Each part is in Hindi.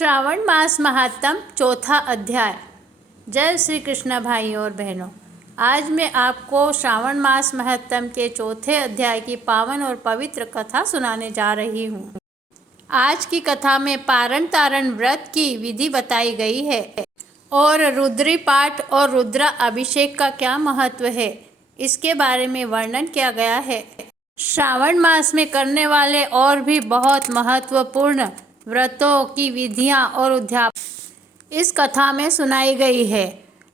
श्रावण मास महात्म चौथा अध्याय। जय श्री कृष्ण भाइयों और बहनों, आज मैं आपको श्रावण मास महात्म के चौथे अध्याय की पावन और पवित्र कथा सुनाने जा रही हूँ। आज की कथा में पारण तारण व्रत की विधि बताई गई है और रुद्री पाठ और रुद्र अभिषेक का क्या महत्व है, इसके बारे में वर्णन किया गया है। श्रावण मास में करने वाले और भी बहुत महत्वपूर्ण व्रतों की विधियां और उद्यापन इस कथा में सुनाई गई है।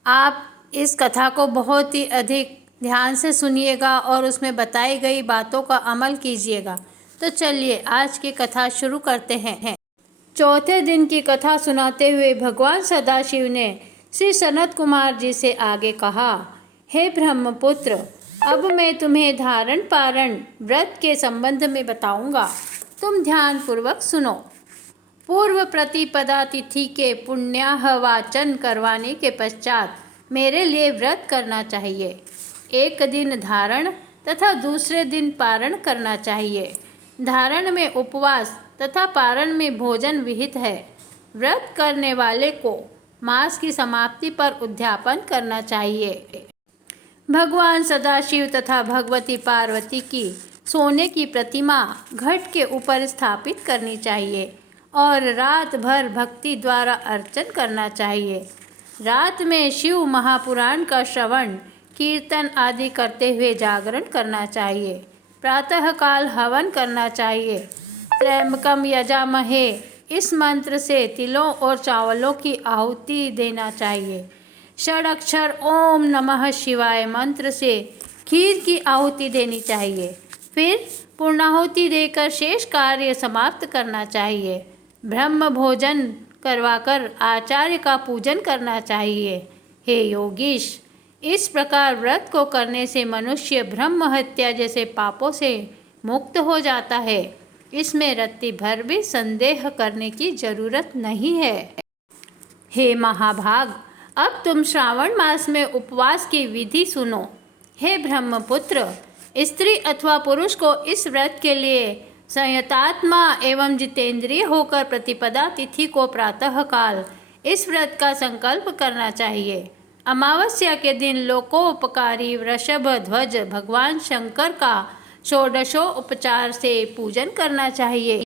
आप इस कथा को बहुत ही अधिक ध्यान से सुनिएगा और उसमें बताई गई बातों का अमल कीजिएगा। तो चलिए आज की कथा शुरू करते हैं। चौथे दिन की कथा सुनाते हुए भगवान सदाशिव ने श्री सनत कुमार जी से आगे कहा, हे ब्रह्मपुत्र, अब मैं तुम्हें धारण पारण व्रत के संबंध में बताऊंगा। तुम ध्यान पूर्वक सुनो। पूर्व प्रतिपदा तिथि के पुण्याह वाचन करवाने के पश्चात मेरे लिए व्रत करना चाहिए। एक दिन धारण तथा दूसरे दिन पारण करना चाहिए। धारण में उपवास तथा पारण में भोजन विहित है। व्रत करने वाले को मास की समाप्ति पर उद्यापन करना चाहिए। भगवान सदाशिव तथा भगवती पार्वती की सोने की प्रतिमा घट के ऊपर स्थापित करनी चाहिए और रात भर भक्ति द्वारा अर्चन करना चाहिए। रात में शिव महापुराण का श्रवण कीर्तन आदि करते हुए जागरण करना चाहिए। प्रातःकाल हवन करना चाहिए। त्र्यंबकम यजामहे इस मंत्र से तिलों और चावलों की आहुति देना चाहिए। षडाक्षर ओम नमः शिवाय मंत्र से खीर की आहुति देनी चाहिए। फिर पूर्णाहुति देकर शेष कार्य समाप्त करना चाहिए। ब्रह्म भोजन करवाकर आचार्य का पूजन करना चाहिए। हे योगीश, इस प्रकार व्रत को करने से मनुष्य ब्रह्म हत्या जैसे पापों से मुक्त हो जाता है। इसमें रत्ती भर भी संदेह करने की जरूरत नहीं है। हे महाभाग, अब तुम श्रावण मास में उपवास की विधि सुनो। हे ब्रह्मपुत्र, स्त्री अथवा पुरुष को इस व्रत के लिए संयतात्मा एवं जितेंद्रिय होकर प्रतिपदा तिथि को प्रातःकाल इस व्रत का संकल्प करना चाहिए। अमावस्या के दिन लोकोपकारी वृषभ ध्वज भगवान शंकर का षोडशोपचार से पूजन करना चाहिए।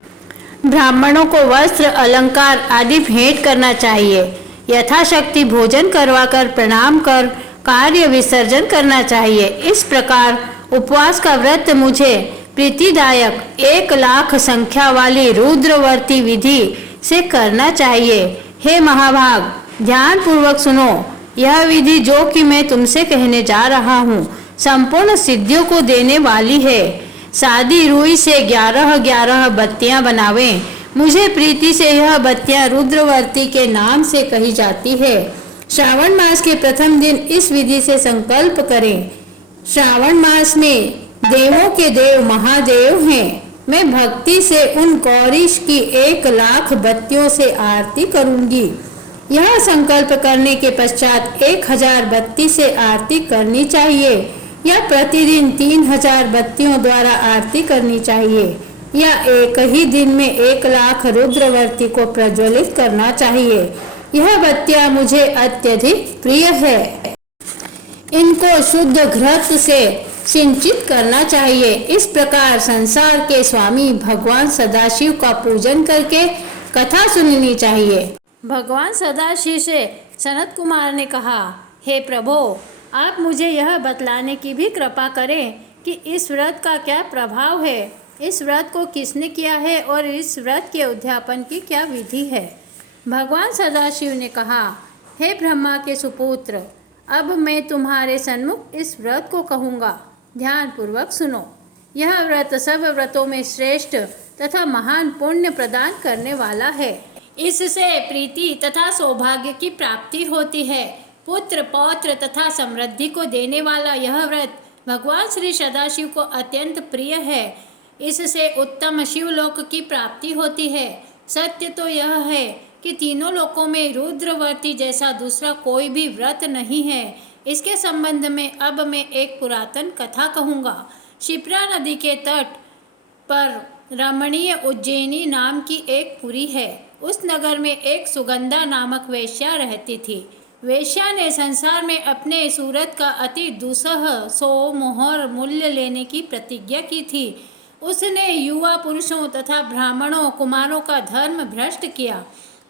ब्राह्मणों को वस्त्र अलंकार आदि भेंट करना चाहिए। यथाशक्ति भोजन करवाकर प्रणाम कर कार्य विसर्जन करना चाहिए। इस प्रकार उपवास का व्रत मुझे प्रीतिदायक 1,00,000 संख्या वाली रुद्रवर्ती विधि से करना चाहिए। हे महाभाग, ध्यान पूर्वक सुनो। यह विधि जो कि मैं तुमसे कहने जा रहा हूँ संपूर्ण सिद्धियों को देने वाली है। सादी रुई से 11 बत्तियां बनावें। मुझे प्रीति से यह बत्तियां रुद्रवर्ती के नाम से कही जाती है। श्रावण मास के प्रथम दिन इस विधि से संकल्प करें। श्रावण मास में देवों के देव महादेव हैं। मैं भक्ति से उन गौरीश की 1,00,000 बत्तियों से आरती करूंगी। यह संकल्प करने के पश्चात 1,000 बत्ती से आरती करनी चाहिए या प्रतिदिन 3,000 बत्तियों द्वारा आरती करनी चाहिए या एक ही दिन में 1,00,000 रुद्रवर्ती को प्रज्वलित करना चाहिए। यह बत्तियां मुझे अत्यधिक प्रिय है। इनको शुद्ध घृत से सिंचित करना चाहिए। इस प्रकार संसार के स्वामी भगवान सदाशिव का पूजन करके कथा सुननी चाहिए। भगवान सदाशिव से सनत कुमार ने कहा, हे प्रभो, आप मुझे यह बतलाने की भी कृपा करें कि इस व्रत का क्या प्रभाव है, इस व्रत को किसने किया है और इस व्रत के उद्यापन की क्या विधि है। भगवान सदाशिव ने कहा, हे ब्रह्मा के सुपुत्र, अब मैं तुम्हारे सन्मुख इस व्रत को कहूँगा। ध्यान पूर्वक सुनो। यह व्रत सब व्रतों में श्रेष्ठ तथा महान पुण्य प्रदान करने वाला है। इससे प्रीति तथा सौभाग्य की प्राप्ति होती है। पुत्र पौत्र तथा समृद्धि को देने वाला यह व्रत भगवान श्री सदाशिव को अत्यंत प्रिय है। इससे उत्तम शिवलोक की प्राप्ति होती है। सत्य तो यह है कि तीनों लोकों में रुद्रवर्ती जैसा दूसरा कोई भी व्रत नहीं है। इसके संबंध में अब मैं एक पुरातन कथा कहूँगा। शिप्रा नदी के तट पर रमणीय उज्जैनी नाम की एक पुरी है। उस नगर में एक सुगंधा नामक वेश्या रहती थी। वेश्या ने संसार में अपने सूरत का अति दुसह 100 मोहर मूल्य लेने की प्रतिज्ञा की थी। उसने युवा पुरुषों तथा ब्राह्मणों कुमारों का धर्म भ्रष्ट किया,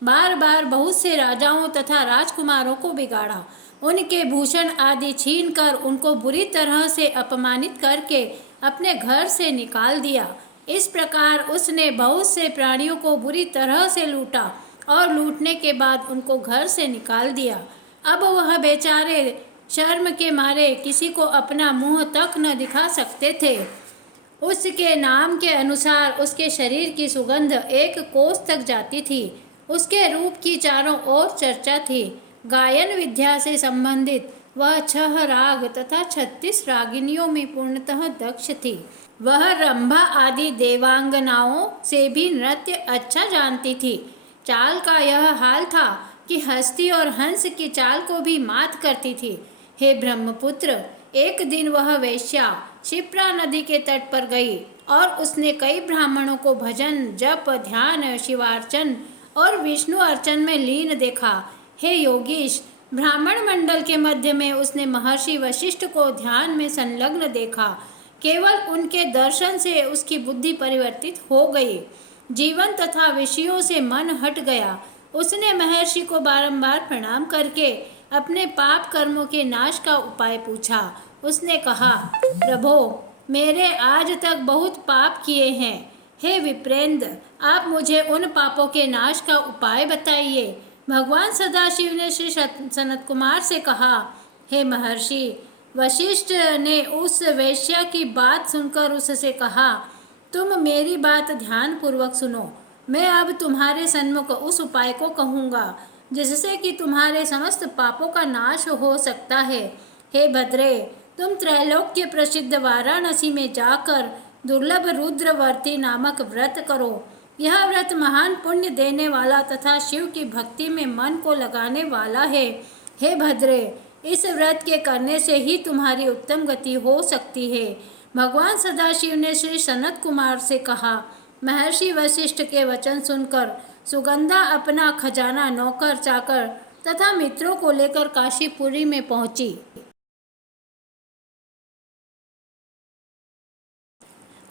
बार बार बहुत से राजाओं तथा राजकुमारों को बिगाड़ा, उनके भूषण आदि छीनकर उनको बुरी तरह से अपमानित करके अपने घर से निकाल दिया। इस प्रकार उसने बहुत से प्राणियों को बुरी तरह से लूटा और लूटने के बाद उनको घर से निकाल दिया। अब वह बेचारे शर्म के मारे किसी को अपना मुंह तक न दिखा सकते थे। उसके नाम के अनुसार उसके शरीर की सुगंध 1 कोस तक जाती थी। उसके रूप की चारों ओर चर्चा थी। गायन विद्या से संबंधित वह 6 राग तथा 36 रागिनियों में पूर्णतः दक्ष थी। वह रंभा आदि देवांगनाओं से भी नृत्य अच्छा जानती थी। चाल का यह हाल था कि हस्ती और हंस की चाल को भी मात करती थी। हे ब्रह्मपुत्र, एक दिन वह वेश्या क्षिप्रा नदी के तट पर गई और उसने कई ब्राह्मणों को भजन, जप, ध्यान, शिवार्चन और विष्णु अर्चन में लीन देखा। हे योगीश, ब्राह्मण मंडल के मध्य में उसने महर्षि वशिष्ठ को ध्यान में संलग्न देखा। केवल उनके दर्शन से उसकी बुद्धि परिवर्तित हो गई। जीवन तथा विषयों से मन हट गया। उसने महर्षि को बारंबार प्रणाम करके अपने पाप कर्मों के नाश का उपाय पूछा। उसने कहा, प्रभो, मेरे आज तक बहुत पाप किए हैं। हे विप्रेंद्र, आप मुझे उन पापों के नाश का उपाय बताइए। भगवान सदाशिव ने श्री सनत कुमार से कहा, हे महर्षि, वशिष्ठ ने उस वेश्या की बात सुनकर उससे कहा, तुम मेरी बात ध्यान पूर्वक सुनो। मैं अब तुम्हारे सन्मुख उस उपाय को कहूँगा जिससे कि तुम्हारे समस्त पापों का नाश हो सकता है। हे भद्रे, तुम त्रैलोक्य प्रसिद्ध वाराणसी में जाकर दुर्लभ रुद्रवर्ती नामक व्रत करो। यह व्रत महान पुण्य देने वाला तथा शिव की भक्ति में मन को लगाने वाला है। हे भद्रे, इस व्रत के करने से ही तुम्हारी उत्तम गति हो सकती है। भगवान सदाशिव ने श्री सनत कुमार से कहा। महर्षि वशिष्ठ के वचन सुनकर सुगंधा अपना खजाना, नौकर चाकर तथा मित्रों को लेकर काशीपुरी में पहुंची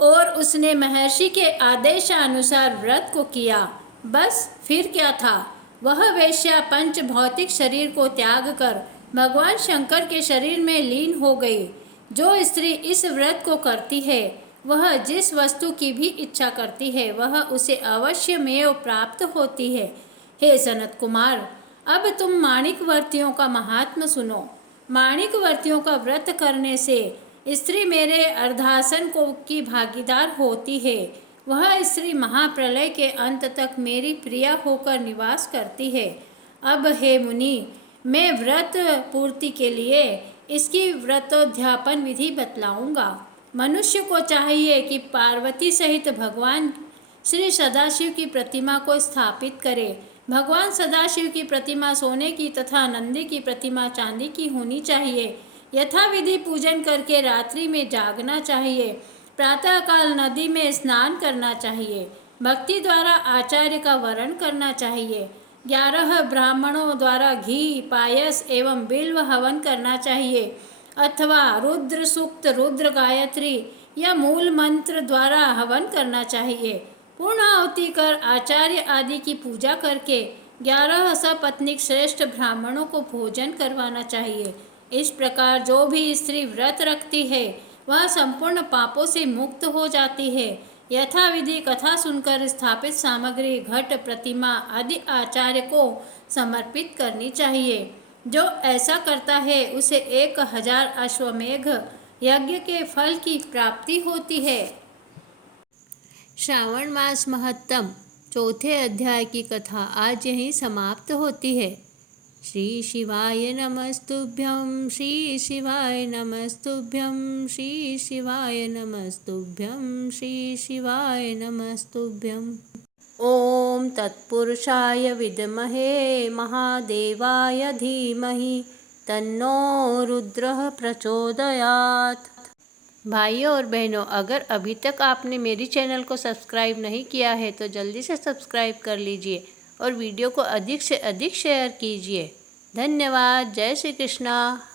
और उसने महर्षि के आदेशानुसार व्रत को किया। बस फिर क्या था, वह वेश्या पंच भौतिक शरीर को त्याग कर भगवान शंकर के शरीर में लीन हो गई। जो स्त्री इस व्रत को करती है वह जिस वस्तु की भी इच्छा करती है वह उसे अवश्य में प्राप्त होती है। हे सनत कुमार, अब तुम माणिकवर्तियों का महात्म सुनो। माणिकवर्तियों का व्रत करने से स्त्री मेरे अर्धासन को की भागीदार होती है। वह स्त्री महाप्रलय के अंत तक मेरी प्रिया होकर निवास करती है। अब हे मुनि, मैं व्रत पूर्ति के लिए इसकी व्रतोद्यापन विधि बतलाऊंगा। मनुष्य को चाहिए कि पार्वती सहित भगवान श्री सदाशिव की प्रतिमा को स्थापित करे। भगवान सदाशिव की प्रतिमा सोने की तथा नंदी की प्रतिमा चांदी की होनी चाहिए। यथाविधि पूजन करके रात्रि में जागना चाहिए। प्रातःकाल नदी में स्नान करना चाहिए। भक्ति द्वारा आचार्य का वरण करना चाहिए। 11 ब्राह्मणों द्वारा घी, पायस एवं बिल्व हवन करना चाहिए अथवा रुद्र सूक्त, रुद्र गायत्री या मूल मंत्र द्वारा हवन करना चाहिए। पूर्ण आहुति कर आचार्य आदि की पूजा करके 11 सपत्नीक श्रेष्ठ ब्राह्मणों को भोजन करवाना चाहिए। इस प्रकार जो भी स्त्री व्रत रखती है वह संपूर्ण पापों से मुक्त हो जाती है। यथाविधि कथा सुनकर स्थापित सामग्री, घट, प्रतिमा आदि आचार्य को समर्पित करनी चाहिए। जो ऐसा करता है उसे 1000 अश्वमेघ यज्ञ के फल की प्राप्ति होती है। श्रावण मास महत्तम चौथे अध्याय की कथा आज यहीं समाप्त होती है। श्री शिवाय नमस्तुभ्यं, श्री शिवाय नमस्तुभ्यं, श्री शिवाय नमस्तुभ्यं, श्री शिवाय नमस्तुभ्यं। ओम तत्पुरुषाय विद्महे महादेवाय धीमहि तन्नो रुद्रः प्रचोदयात्। भाइयों और बहनों, अगर अभी तक आपने मेरी चैनल को सब्सक्राइब नहीं किया है तो जल्दी से सब्सक्राइब कर लीजिए और वीडियो को अधिक से अधिक शेयर कीजिए। धन्यवाद। जय श्री कृष्णा।